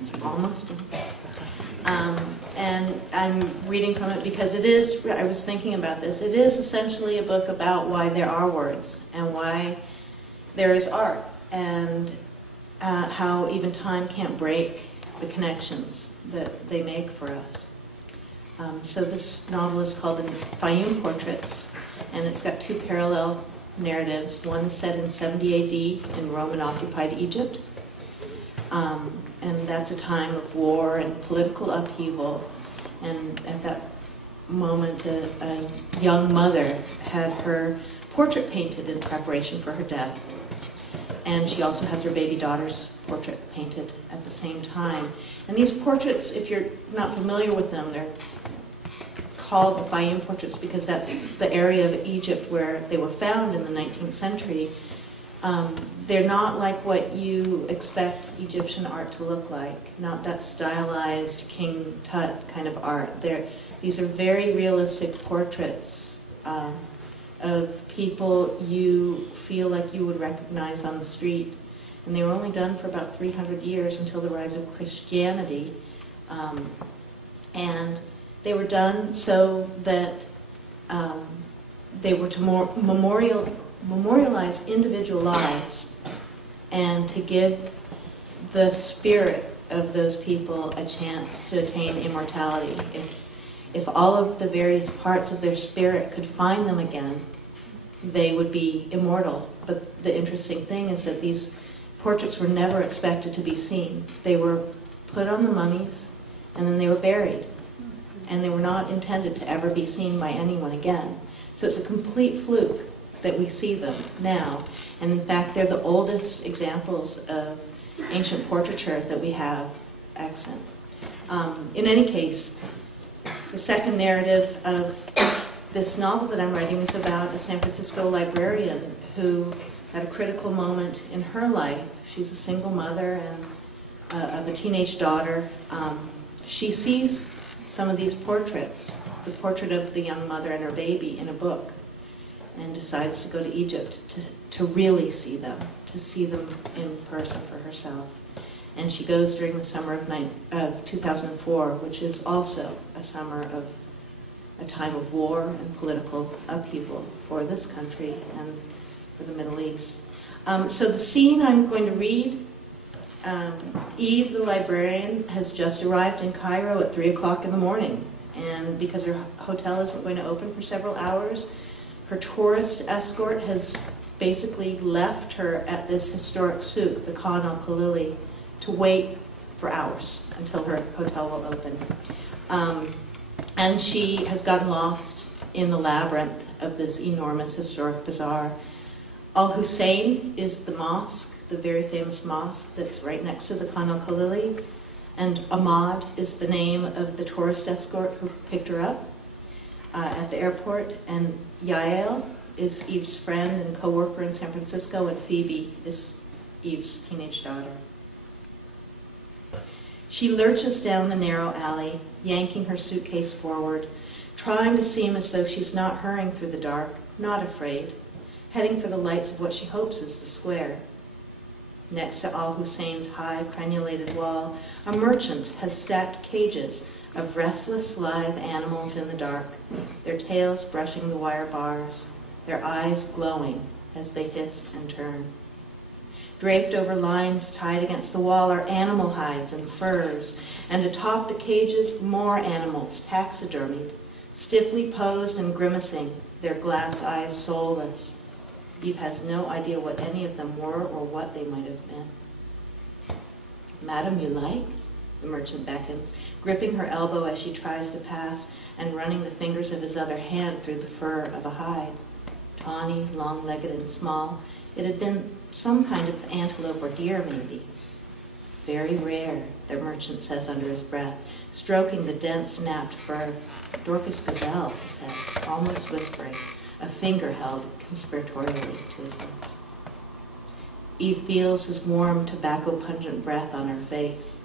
It's almost done. And I'm reading from it because it is, I was thinking about this, it is essentially a book about why there are words and why there is art, and how even time can't break the connections that they make for us. So this novel is called The Fayum Portraits, and it's got two parallel narratives. One is set in 70 AD in Roman-occupied Egypt, and that's a time of war and political upheaval. And at that moment, a young mother had her portrait painted in preparation for her death. And she also has her baby daughter's portrait painted at the same time. And these portraits, if you're not familiar with them, they're called the Fayum portraits because that's the area of Egypt where they were found in the 19th century. They're not like what you expect Egyptian art to look like, not that stylized King Tut kind of art. These are very realistic portraits of people you feel like you would recognize on the street. And they were only done for about 300 years until the rise of Christianity. And they were done so that they were to memorialize individual lives and to give the spirit of those people a chance to attain immortality. If all of the various parts of their spirit could find them again, they would be immortal. But the interesting thing is that these portraits were never expected to be seen. They were put on the mummies, and then they were buried. And they were not intended to ever be seen by anyone again. So it's a complete fluke that we see them now. And in fact, they're the oldest examples of ancient portraiture that we have extant. In any case, the second narrative of this novel that I'm writing is about a San Francisco librarian who had a critical moment in her life. She's a single mother and of a teenage daughter. She sees some of these portraits, the portrait of the young mother and her baby in a book, and decides to go to Egypt to really see them, to see them in person for herself. And she goes during the summer of 2004, which is also a summer of a time of war and political upheaval for this country and for the Middle East. So the scene I'm going to read, Eve, the librarian, has just arrived in Cairo at 3 o'clock in the morning. And because her hotel isn't going to open for several hours, her tourist escort has basically left her at this historic souk, the Khan al-Khalili, to wait for hours until her hotel will open. And she has gotten lost in the labyrinth of this enormous historic bazaar. Al-Hussein is the mosque, the very famous mosque that's right next to the Khan al-Khalili. And Ahmad is the name of the tourist escort who picked her up at the airport. And Yael is Eve's friend and co-worker in San Francisco, and Phoebe is Eve's teenage daughter. She lurches down the narrow alley, yanking her suitcase forward, trying to seem as though she's not hurrying through the dark, not afraid, heading for the lights of what she hopes is the square. Next to Al-Hussein's high, crenulated wall, a merchant has stacked cages of restless, live animals in the dark, their tails brushing the wire bars, their eyes glowing as they hiss and turn. Draped over lines tied against the wall are animal hides and furs, and atop the cages, more animals, taxidermied, stiffly posed and grimacing, their glass eyes soulless. Eve has no idea what any of them were or what they might have been. "Madam, you like?" The merchant beckons, gripping her elbow as she tries to pass and running the fingers of his other hand through the fur of a hide. Tawny, long-legged and small, it had been some kind of antelope or deer, maybe. "Very rare," the merchant says under his breath, stroking the dense, snapped fur. "Dorcas gazelle," he says, almost whispering, a finger held conspiratorially to his lips. Eve feels his warm, tobacco-pungent breath on her face.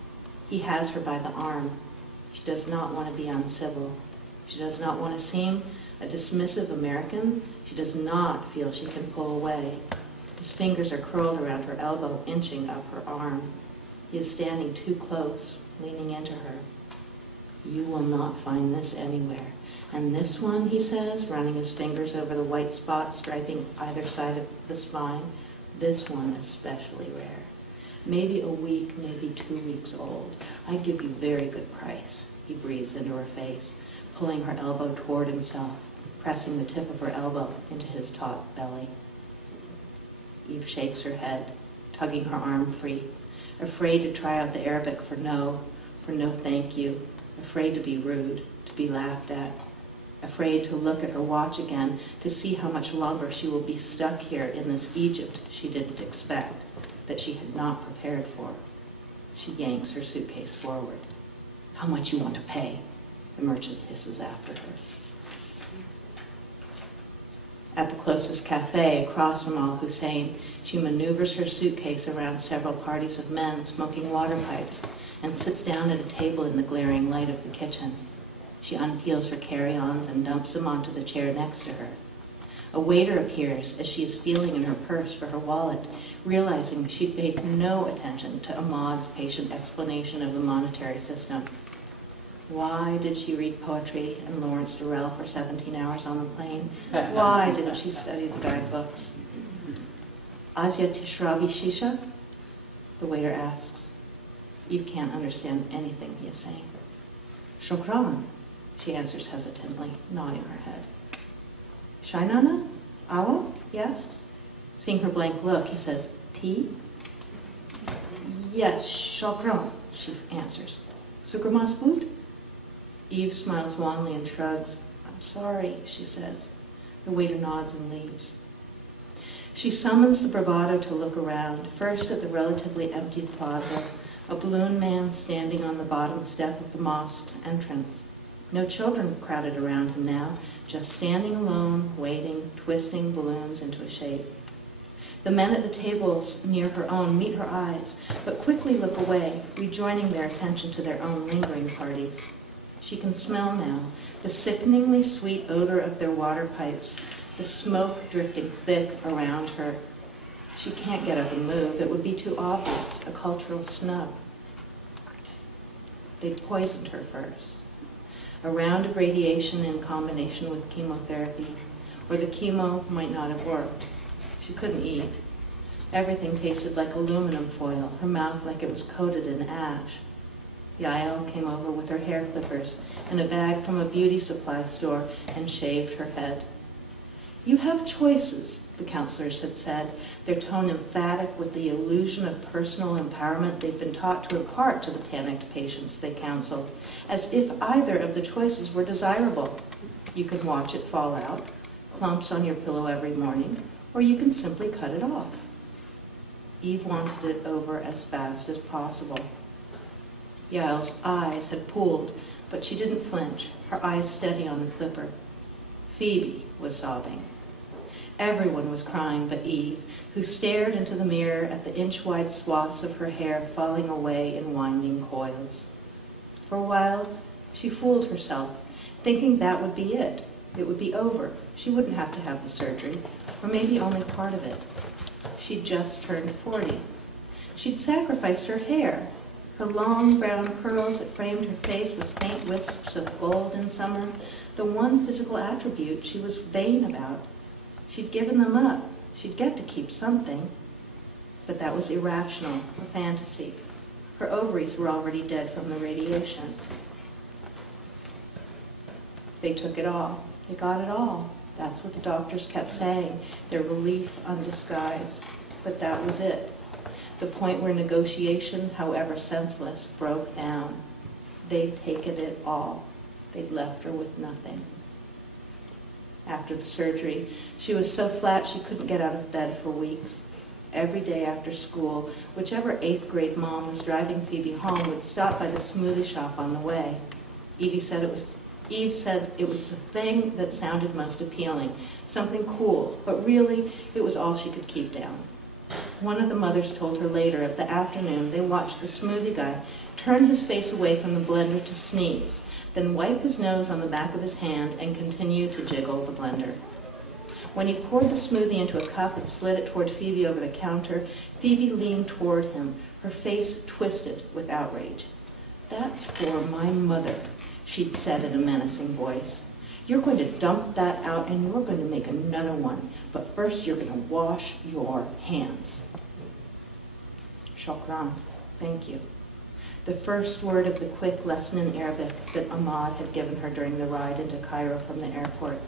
He has her by the arm. She does not want to be uncivil. She does not want to seem a dismissive American. She does not feel she can pull away. His fingers are curled around her elbow, inching up her arm. He is standing too close, leaning into her. You will not find this anywhere. And this one, he says, running his fingers over the white spots striping either side of the spine, this one is especially rare. Maybe a week, maybe 2 weeks old. I give you very good price. He breathes into her face, pulling her elbow toward himself, pressing the tip of her elbow into his taut belly. Eve shakes her head, tugging her arm free, afraid to try out the Arabic for no thank you, afraid to be rude, to be laughed at, afraid to look at her watch again to see how much longer she will be stuck here in this Egypt she didn't expect, that she had not prepared for. She yanks her suitcase forward. How much you want to pay? The merchant hisses after her. At the closest cafe across from Al Hussein, she maneuvers her suitcase around several parties of men smoking water pipes and sits down at a table in the glaring light of the kitchen. She unpeels her carry-ons and dumps them onto the chair next to her. A waiter appears as she is feeling in her purse for her wallet, realizing she'd paid no attention to Ahmad's patient explanation of the monetary system. Why did she read poetry and Lawrence Durrell for 17 hours on the plane? Why didn't she study the guidebooks? Asya Tishrabi Shisha? The waiter asks. Eve can't understand anything he is saying. Shukran, she answers hesitantly, nodding her head. Shainana? Awa? He asks. Seeing her blank look, he says, tea? Yes, shukran, she answers. Sukr masboot? Eve smiles wanly and shrugs. I'm sorry, she says. The waiter nods and leaves. She summons the bravado to look around, first at the relatively empty plaza, a balloon man standing on the bottom step of the mosque's entrance. No children crowded around him now, just standing alone, waiting, twisting balloons into a shape. The men at the tables near her own meet her eyes, but quickly look away, rejoining their attention to their own lingering parties. She can smell now the sickeningly sweet odor of their water pipes, the smoke drifting thick around her. She can't get up and move. It would be too obvious, a cultural snub. They'd poisoned her first. A round of radiation in combination with chemotherapy, or the chemo might not have worked. She couldn't eat. Everything tasted like aluminum foil, her mouth like it was coated in ash. Yael came over with her hair clippers and a bag from a beauty supply store and shaved her head. You have choices, the counselors had said, their tone emphatic with the illusion of personal empowerment they'd been taught to impart to the panicked patients they counseled, as if either of the choices were desirable. You can watch it fall out, clumps on your pillow every morning, or you can simply cut it off. Eve wanted it over as fast as possible. Yael's eyes had pooled, but she didn't flinch, her eyes steady on the clipper. Phoebe was sobbing. Everyone was crying but Eve, who stared into the mirror at the inch-wide swaths of her hair falling away in winding coils. For a while, she fooled herself, thinking that would be it. It would be over. She wouldn't have to have the surgery, or maybe only part of it. She'd just turned 40. She'd sacrificed her hair, her long brown curls that framed her face with faint wisps of gold in summer, the one physical attribute she was vain about. She'd given them up. She'd get to keep something. But that was irrational, a fantasy. Her ovaries were already dead from the radiation. They took it all. They got it all. That's what the doctors kept saying, their relief undisguised. But that was it. The point where negotiation, however senseless, broke down. They'd taken it all. They'd left her with nothing. After the surgery, she was so flat she couldn't get out of bed for weeks. Every day after school, whichever 8th grade mom was driving Phoebe home would stop by the smoothie shop on the way. Eve said it was the thing that sounded most appealing, something cool, but really it was all she could keep down. One of the mothers told her later of the afternoon they watched the smoothie guy turn his face away from the blender to sneeze, then wipe his nose on the back of his hand and continue to jiggle the blender. When he poured the smoothie into a cup and slid it toward Phoebe over the counter, Phoebe leaned toward him, Her face twisted with outrage. "That's for my mother," she'd said in a menacing voice. "You're going to dump that out and you're going to make another one. But first you're going to wash your hands." Shukran, thank you. The first word of the quick lesson in Arabic that Ahmad had given her during the ride into Cairo from the airport.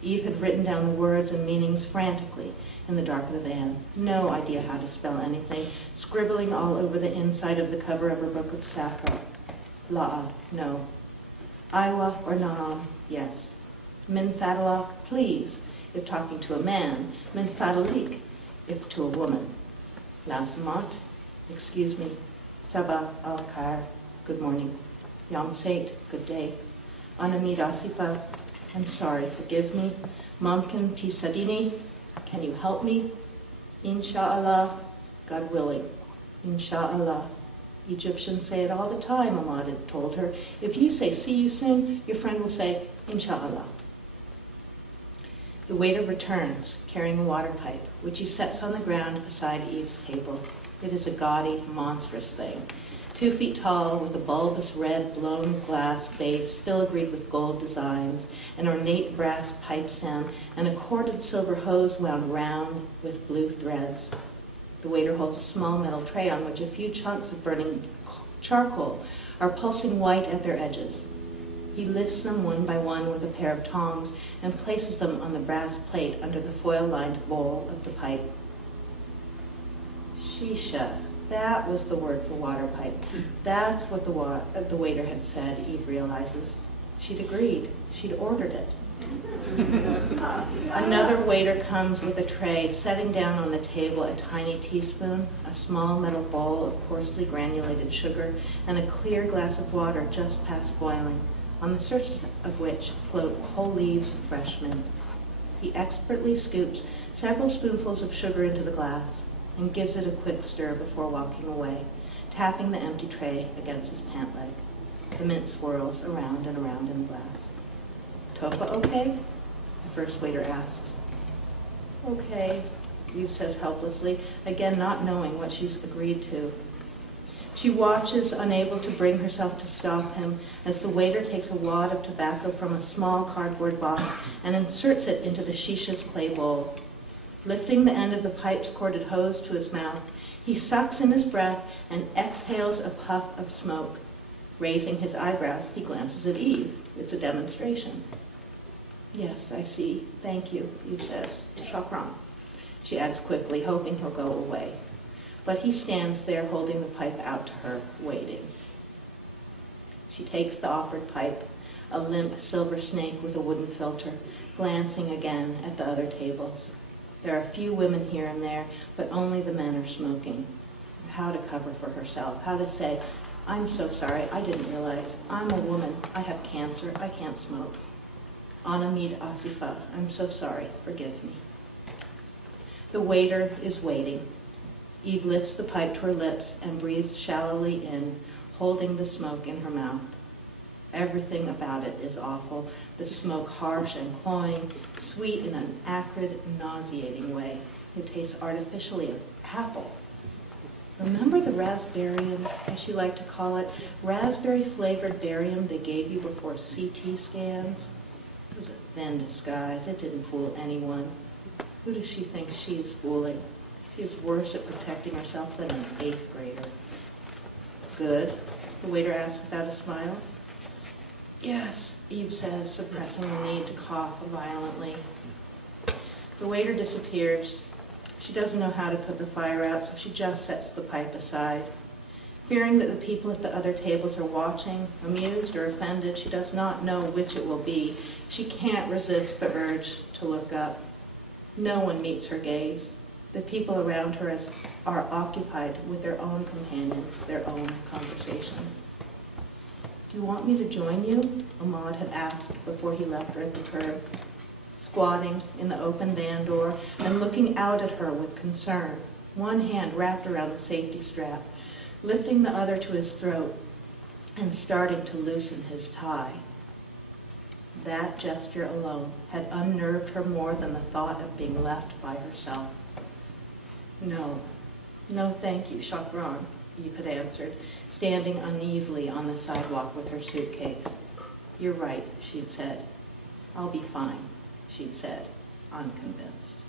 Eve had written down the words and meanings frantically in the dark of the van. No idea how to spell anything, scribbling all over the inside of the cover of her book of Safra. La'a, no. Aywa or na'am, yes. Min fadalak, please, if talking to a man. Min fadalik, if to a woman. La samat, excuse me. Sabah al-khair, good morning. Yom Sait, good day. Anamid asifa, I'm sorry, forgive me. Mamkin tisadini, can you help me? Insha'Allah, God willing. Insha'Allah. Egyptians say it all the time, Ahmad had told her. If you say, see you soon, your friend will say, Insha'Allah. The waiter returns, carrying a water pipe, which he sets on the ground beside Eve's table. It is a gaudy, monstrous thing. 2 feet tall, with a bulbous red blown glass base filigreed with gold designs, an ornate brass pipe stem, and a corded silver hose wound round with blue threads. The waiter holds a small metal tray on which a few chunks of burning charcoal are pulsing white at their edges. He lifts them one by one with a pair of tongs and places them on the brass plate under the foil-lined bowl of the pipe. Shisha. That was the word for water pipe. That's what the waiter had said, Eve realizes. She'd agreed. She'd ordered it. Another waiter comes with a tray, setting down on the table a tiny teaspoon, a small metal bowl of coarsely granulated sugar, and a clear glass of water just past boiling, on the surface of which float whole leaves of fresh mint. He expertly scoops several spoonfuls of sugar into the glass and gives it a quick stir before walking away, tapping the empty tray against his pant leg. The mint swirls around and around in the glass. "Tofa okay?" the first waiter asks. "Okay," Eve says helplessly, again not knowing what she's agreed to. She watches, unable to bring herself to stop him, as the waiter takes a wad of tobacco from a small cardboard box and inserts it into the shisha's clay bowl. Lifting the end of the pipe's corded hose to his mouth, he sucks in his breath and exhales a puff of smoke. Raising his eyebrows, he glances at Eve. It's a demonstration. "Yes, I see. Thank you," Eve says. "Shukran," she adds quickly, hoping he'll go away. But he stands there holding the pipe out to her, waiting. She takes the offered pipe, a limp silver snake with a wooden filter, glancing again at the other tables. There are a few women here and there, but only the men are smoking. How to cover for herself, how to say, "I'm so sorry, I didn't realize. I'm a woman, I have cancer, I can't smoke. Anamid Asifa, I'm so sorry, forgive me." The waiter is waiting. Eve lifts the pipe to her lips and breathes shallowly in, holding the smoke in her mouth. Everything about it is awful. The smoke harsh and cloying, sweet in an acrid, nauseating way. It tastes artificially of apple. Remember the raspberrium, as she liked to call it, raspberry-flavored barium they gave you before CT scans? It was a thin disguise. It didn't fool anyone. Who does she think she is fooling? She is worse at protecting herself than an 8th grader. Good? The waiter asked without a smile. Yes, Eve says, suppressing the need to cough violently. The waiter disappears. She doesn't know how to put the fire out, so she just sets the pipe aside. Fearing that the people at the other tables are watching, amused or offended, she does not know which it will be. She can't resist the urge to look up. No one meets her gaze. The people around her are occupied with their own companions, their own conversation. "Do you want me to join you?" Ahmad had asked before he left her at the curb, squatting in the open van door and looking out at her with concern, one hand wrapped around the safety strap, lifting the other to his throat and starting to loosen his tie. That gesture alone had unnerved her more than the thought of being left by herself. No, No, thank you, chaperone, Eve had answered, standing uneasily on the sidewalk with her suitcase. You're right, she'd said. I'll be fine, she'd said, unconvinced.